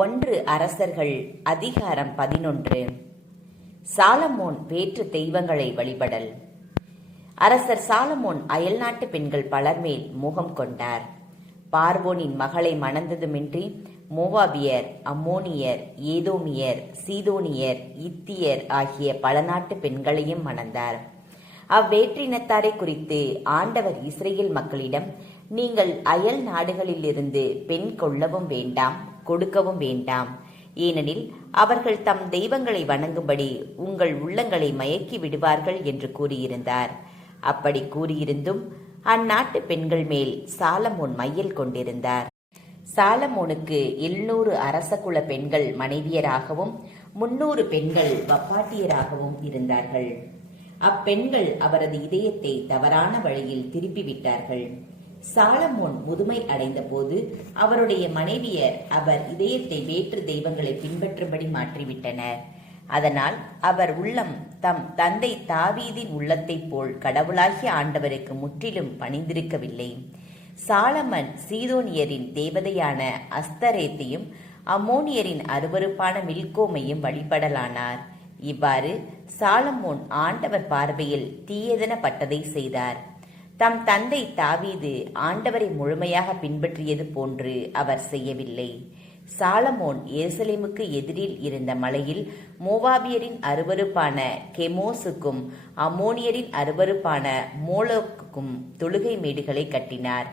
ஒன்று அரசர்கள் அதிகாரம் 11. சாலமோன் வேற்று தெய்வங்களை வழிபடல். அரசர் சாலமோன் அயல்நாட்டு பெண்கள் பலர் மேல் மோகம் கொண்டார். பார்வோனின் மகளை மணந்ததுமின்றி மோவாபியர், அம்மோனியர், ஏதோமியர், சீதோனியர், இத்தியர் ஆகிய பல நாட்டு பெண்களையும் மணந்தார். அவ்வேற்றினத்தாரை குறித்து ஆண்டவர் இஸ்ரேல் மக்களிடம், நீங்கள் அயல் நாடுகளிலிருந்து பெண் கொள்ளவும் வேண்டாம், கொடுக்கவும் வேண்டாம். ஏனெனில் அவர்கள் தம் தெய்வங்களை வணங்கும்படி உங்கள் உள்ளங்களை மயக்கி விடுவார்கள் என்று கூறியிருந்தார். அப்படி கூறியிருந்தும் அந்நாட்டு பெண்கள் மேல் சாலமோன் மையல் கொண்டிருந்தார். சாலமோனுக்கு 700 அரசகுல பெண்கள் மனைவியராகவும் 300 பெண்கள் வப்பாட்டியராகவும் இருந்தார்கள். அப்பெண்கள் அவரது இதயத்தை தவறான வழியில் திருப்பிவிட்டார்கள். சாலமோன் முதுமை அடைந்த போது அவருடைய மனைவியர் அவர் இதயத்தை வேற்று தெய்வங்களை பின்பற்றும்படி மாற்றிவிட்டனர். அதனால் அவர் உள்ளம் தம் தந்தை தாவீதின் உள்ளத்தைப் போல் கடவுளாகிய ஆண்டவருக்கு முற்றிலும் பணிந்திருக்கவில்லை. சாலமன் சீதோனியரின் தேவதையான அஸ்தரேத்தையும் அம்மோனியரின் அருவருப்பான மில்கோமையும் வழிபடலானார். இவ்வாறு சாலமோன் ஆண்டவர் பார்வையில் தீயதெனப்பட்டதை செய்தார். தம் தந்தை தாவீது ஆண்டவரை முழுமையாக பின்பற்றியது போன்று அவர் செய்யவில்லை. சாலமோன் எருசலேமுக்கு எதிரில் இருந்த மலையில் மோவாபியரின் அருவருப்பான கெமோசுக்கும் அம்மோனியரின் அருவருப்பான மோலோக்குக்கும் தொழுகை மேடுகளை கட்டினார்.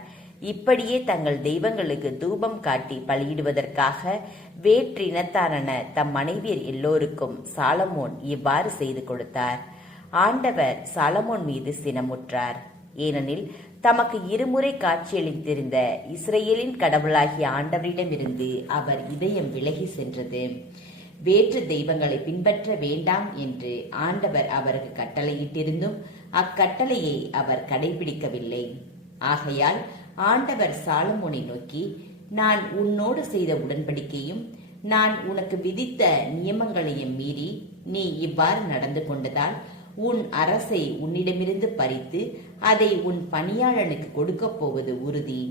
இப்படியே தங்கள் தெய்வங்களுக்கு தூபம் காட்டி பலியிடுவதற்காக வேற்றினத்தாரான தம் மனைவியர் எல்லோருக்கும் சாலமோன் இவ்வாறு செய்து கொடுத்தார். ஆண்டவர் சாலமோன் மீது சினமுற்றார். ஏனெனில் தமக்கு இருமுறை காட்சியளித்திருந்த இஸ்ரேலின் கடவுளாகிய ஆண்டவரிடமிருந்து அவர் இதயம் விலகி சென்றது. வேற்று தெய்வங்களை பின்பற்ற வேண்டாம் என்று ஆண்டவர் அவருக்கு கட்டளையிட்டிருந்தும் அக்கட்டளையை அவர் கடைபிடிக்கவில்லை. ஆகையால் ஆண்டவர் சாலமோனை நோக்கி, நான் உன்னோடு செய்த உடன்படிக்கையும் நான் உனக்கு விதித்த நியமங்களையும் மீறி நீ இவ்வாறு நடந்து கொண்டதால் உன் அரசை உன்னிடமிருந்து பறித்து அதை உன் பணியாளனுக்கு கொடுக்கப் போவது உறுதி.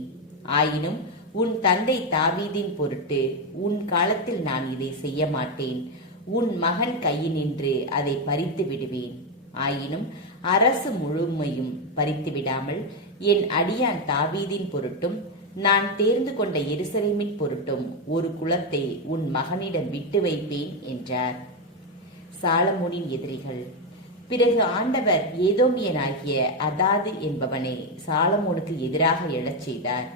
ஆயினும் உன் தந்தை தாவீதின் பொருட்டு உன் காலத்தில் நான் இதை செய்ய மாட்டேன். உன் மகன் கையினின்று அதை பறித்து விடுவேன். ஆயினும் அரசு முழுமையும் பறித்து விடாமல் என் அடியான் தாவீதின் பொருட்டும் நான் தேர்ந்து கொண்ட எருசலேமின் பொருட்டும் ஒரு குலத்தை உன் மகனிடம் விட்டு வைப்பேன் என்றார். சாலமோனின் எதிரிகள். பிறகு ஆண்டவர் ஏதோமியனாகிய அதாது என்பவனை சாலமோனுக்கு எதிராக எழச் செய்தார்.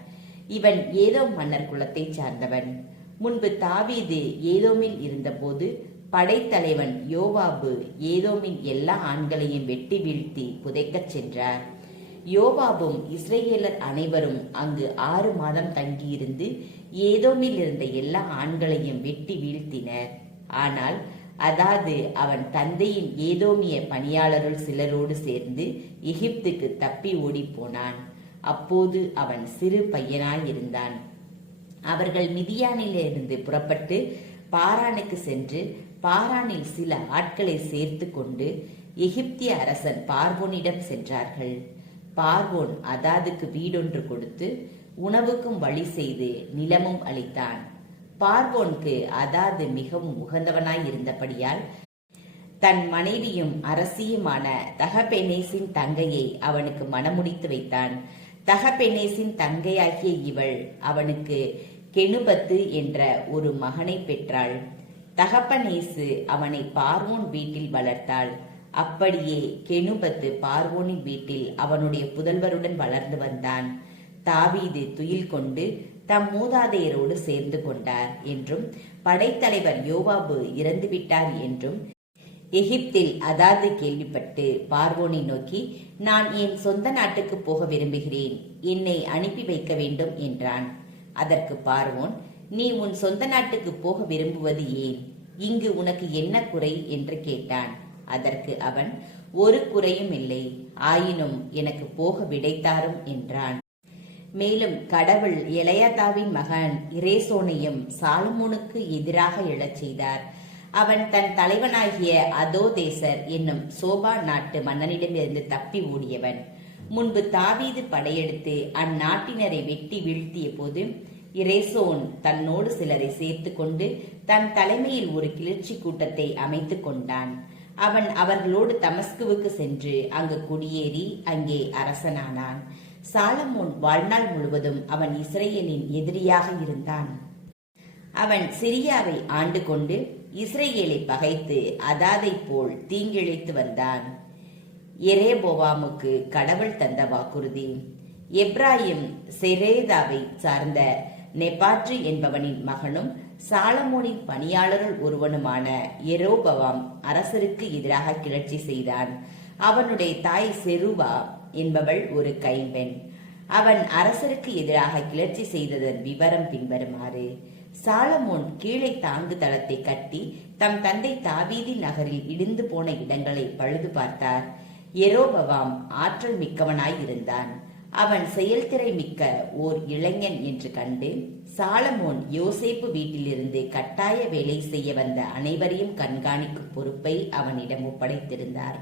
இவன் ஏதோம் மன்னர் குலத்தைச் சார்ந்தவன். முன்பு தாவீது ஏதோமில் இருந்தபோது படைத்தலைவன் யோவாபு ஏதோமின் எல்லா ஆண்களையும் வெட்டி வீழ்த்தி புதைக்கச் சென்றார். யோவாபும் இஸ்ரேலர் அனைவரும் அங்கு 6 மாதம் தங்கியிருந்து ஏதோமில் இருந்த எல்லா ஆண்களையும் வெட்டி வீழ்த்தினர். ஆனால் அதாவது அவன் தந்தையின் ஏதோமிய பணியாளருள் சிலரோடு சேர்ந்து எகிப்துக்கு தப்பி ஓடி போனான். அப்போது அவன் சிறு பையனாயிருந்தான். அவர்கள் மிதியானிலிருந்து புறப்பட்டு பாரானுக்கு சென்று பாரானில் சில ஆட்களை சேர்த்து கொண்டு எகிப்திய அரசன் பார்வோனிடம் சென்றார்கள். பார்வோன் அதாதுக்கு வீடொன்று கொடுத்து உணவுக்கும் வழி செய்து நிலமும் அளித்தான். பார்வோனுக்கு அதாது மிகவும் உகந்தவனாய் இருந்தபடியால் தன் மனைவியும் அரசியுமான தகபெனேசின் தங்கையை அவனுக்கு மணமுடித்து வைத்தான். தகபெனேசின் தங்கையாகிய இவள் அவனுக்கு கெனுபத்து என்ற ஒரு மகனை பெற்றாள். தகப்பனேசு அவனை பார்வோன் வீட்டில் வளர்த்தாள். அப்படியே கெனுபத்து பார்வோனின் வீட்டில் அவனுடைய புதல்வருடன் வளர்ந்து வந்தான். தாவீது துயில் கொண்டு தம் மூதாதையரோடு சேர்ந்து கொண்டார் என்றும் படைத்தலைவர் யோவாபு இறந்துவிட்டார் என்றும் எகிப்தில் அதாது கேள்விப்பட்டு பார்வோனை நோக்கி, நான் என் சொந்த நாட்டுக்கு போக விரும்புகிறேன், என்னை அனுப்பி வைக்க வேண்டும் என்றான். அதற்கு பார்வோன், நீ உன் சொந்த நாட்டுக்கு போக விரும்புவது ஏன்? இங்கு உனக்கு என்ன குறை என்று கேட்டான். அதற்கு அவன், ஒரு குறையும் இல்லை, ஆயினும் எனக்கு போக விடைத்தாரும் என்றான். மேலும் கடவுள் எலயாதாவின் மகன் இரேசோனையும் சாலமோனுக்கு எதிராக எழச் செய்தார். அவன் தன் தலைவனாகிய அதோதேசர் என்னும் சோபா நாட்டு மன்னனிடமிருந்து தப்பி ஓடியவன். முன்பு தாவீது படையெடுத்து அந்நாட்டினரை வெட்டி வீழ்த்திய போது இரேசோன் தன்னோடு சிலரை சேர்த்து கொண்டு தன் தலைமையில் ஒரு கிளர்ச்சி கூட்டத்தை அமைத்துக் கொண்டான். அவன் அவர்களோடு தமஸ்குவுக்கு சென்று அங்கு குடியேறி அங்கே அரசனானான். சாலமோன் வாழ்நாள் முழுவதும் அவன் இஸ்ரேலின் எதிரியாக இருந்தான். அவன் சிரியாவை ஆண்டு கொண்டு இஸ்ரேலை பகைத்து அதாதை போல் தீங்கிழைத்து வந்தான். எரேபோவாமுக்கு கடவுள் தந்த வாக்குறுதி. எப்ராயிம் செரேதாவை சார்ந்த நெபாற்று என்பவனின் மகனும் சாலமோனின் பணியாளர்கள் ஒருவனுமான எரோபவாம் அரசருக்கு எதிராக கிளர்ச்சி செய்தான். அவனுடைய தாய் செருவா என்பவள் ஒரு கைம்பெண். அவன் அரசருக்கு எதிராக கிளர்ச்சி செய்ததன் விவரம் பின்வருமாறு. சாலமோன் கீழே தாங்கு தளத்தை கட்டி தம் தந்தை தாவீதி நகரில் இடிந்து போன இடங்களை பழுது பார்த்தார். எரோபவாம் ஆற்றல் மிக்கவனாயிருந்தான். அவன் செயல்திறை மிக்க ஓர் இளைஞன் என்று கண்டு சாலமோன் யோசேப்பு வீட்டிலிருந்து கட்டாய வேலை செய்ய வந்த அனைவரையும் கண்காணிக்கும் பொறுப்பை அவனிடம் ஒப்படைத்திருந்தார்.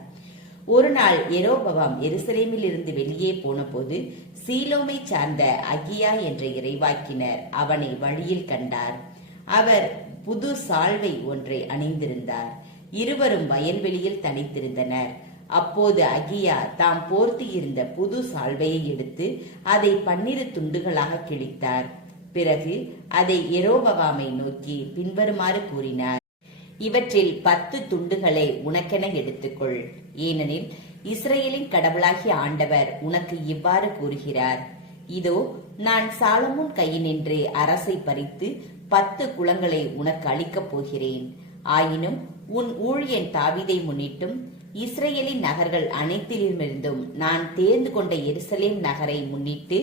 ஒரு நாள் எரோபவாம் எருசலேமில் இருந்து வெளியே போன போது சீலோமை சார்ந்த அகியா என்ற இறைவாக்கினர் அவனை வழியில் கண்டார். அவர் புது சால்வை ஒன்றை அணிந்திருந்தார். இருவரும் வயல்வெளியில் தனித்திருந்தனர். அப்போது அகியா தாம் போர்த்தி இருந்த புது சால்வையை எடுத்து அதை 12 துண்டுகளாக கிழித்தார். பிறகு அதை எரோபவாமை நோக்கி பின்வருமாறு கூறினார். இவற்றில் 10 துண்டுகளை உனக்கென எடுத்துக்கொள். ஏனெனில் இஸ்ரேலின் கடவுளாகிய ஆண்டவர் உனக்கு இவ்வாறு கூறுகிறார். இதோ, நான் சாலமோன் கையினின்று அரசை பறித்து 10 குளங்களை உனக்கு அளிக்கப் போகிறேன். ஆயினும் உன் ஊழியன் தாவீதை முன்னிட்டும் இஸ்ரேலின் நகர்கள் அனைத்திலுமிருந்தும் நான் தேர்ந்து கொண்ட எருசலேம் நகரை முன்னிட்டு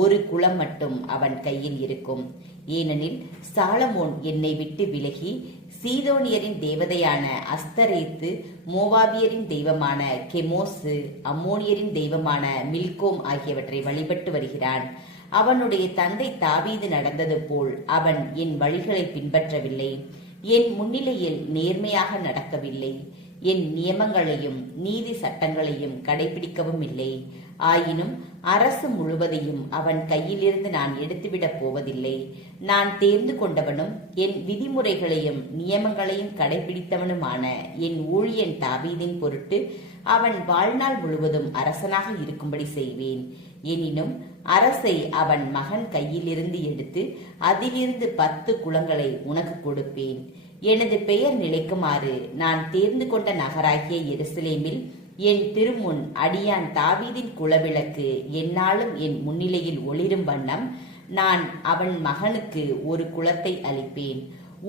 ஒரு குளம் மட்டும் அவன் கையில் இருக்கும். ஏனெனில் சாலமோன் என்னை விட்டு விலகி சீதோனியரின் தேவதையான அஸ்தரேத்து, மோவாபியரின் தெய்வமான கெமோசு, அம்மோனியரின் தெய்வமான மில்கோம் ஆகியவற்றை வழிபட்டு வருகிறான். அவனுடைய தந்தை தாவீது நடந்தது போல் அவன் என் வழிகளை பின்பற்றவில்லை. என் முன்னிலையில் நேர்மையாக நடக்கவில்லை. என் நியமங்களையும் நீதி சட்டங்களையும் கடைபிடிக்கவும் இல்லை. ஆயினும் அரசு முழுவதையும் அவன் கையிலிருந்து நான் எடுத்துவிடப் போவதில்லை. நான் தேர்ந்து கொண்டவனும் என் விதிமுறைகளையும் நியமங்களையும் கடைபிடித்தவனுமான என் ஊழியன் தாவீதின் பொருட்டு அவன் வாழ்நாள் முழுவதும் அரசனாக இருக்கும்படி செய்வேன். எனினும் அரசை அவன் மகன் கையிலிருந்து எடுத்து அதிலிருந்து 10 குளங்களை உனக்கு கொடுப்பேன். எனது பெயர் நிலைக்குமாறு நான் தேர்ந்து கொண்ட நகராகிய எருசலேமில் என் திருமுன் அடியான் தாவீதின் குலவிளக்கு எந்நாளும் என் முன்னிலையில் ஒளிரும் வண்ணம் நான் அவன் மகனுக்கு ஒரு குலத்தை அளிப்பேன்.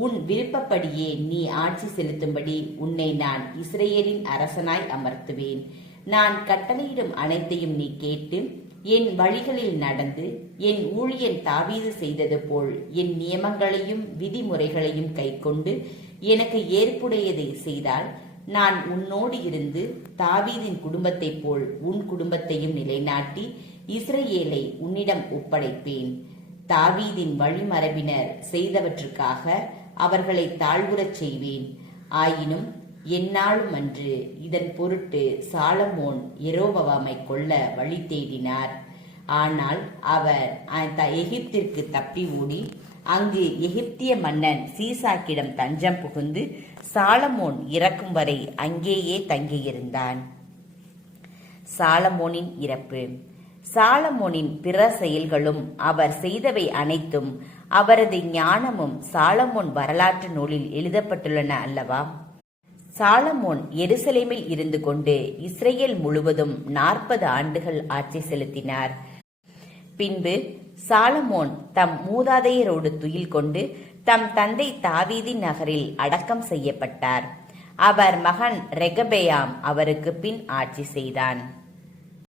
உன் விருப்பப்படியே நீ ஆட்சி செலுத்தும்படி உன்னை நான் இஸ்ரேலின் அரசனாய் அமர்த்துவேன். நான் கட்டளையிடும் அனைத்தையும் நீ கேட்டு என் வழிகளில் நடந்து என் ஊழியன் தாவீது செய்தது போல் என் நியமங்களையும் விதிமுறைகளையும் கைக்கொண்டு எனக்கு ஏற்புடையதை செய்தால் நான் உன்னோடு இருந்து தாவீதின் குடும்பத்தைப் போல் உன் குடும்பத்தையும் நிலைநாட்டி இஸ்ரேலை உன்னிடம் ஒப்படைப்பேன். தாவீதின் வழிமரபினர் செய்தவற்றுக்காக அவர்களை தாழ்வுறச் செய்வேன். ஆயினும் எந்நாளும் அன்று இதன் பொருட்டு சாலமோன் எரோபவாமை கொல்ல வழி தேடினார். ஆனால் அவர் எகிப்திற்கு தப்பி ஓடி அங்கு எகிப்திய மன்னன் சீசாக்கிடம் தஞ்சம் புகுந்து சாலமோன் இறக்கும் வரை அங்கேயே தங்கியிருந்தான். சாலமோனின் இறப்பு. சாலமோனின் பிற செயல்களும் அவர் செய்தவை அனைத்தும் அவரது ஞானமும் சாலமோன் வரலாற்று நூலில் எழுதப்பட்டுள்ளன அல்லவா? சாலமோன் எருசலேமில் இருந்து கொண்டு இஸ்ரேல் முழுவதும் 40 ஆண்டுகள் ஆட்சி செலுத்தினார். பின்பு சாலமோன் தம் மூதாதையரோடு துயில் கொண்டு தம் தந்தை தாவீதின் நகரில் அடக்கம் செய்யப்பட்டார். அவர் மகன் ரெகபெயாம் அவருக்கு பின் ஆட்சி செய்தான்.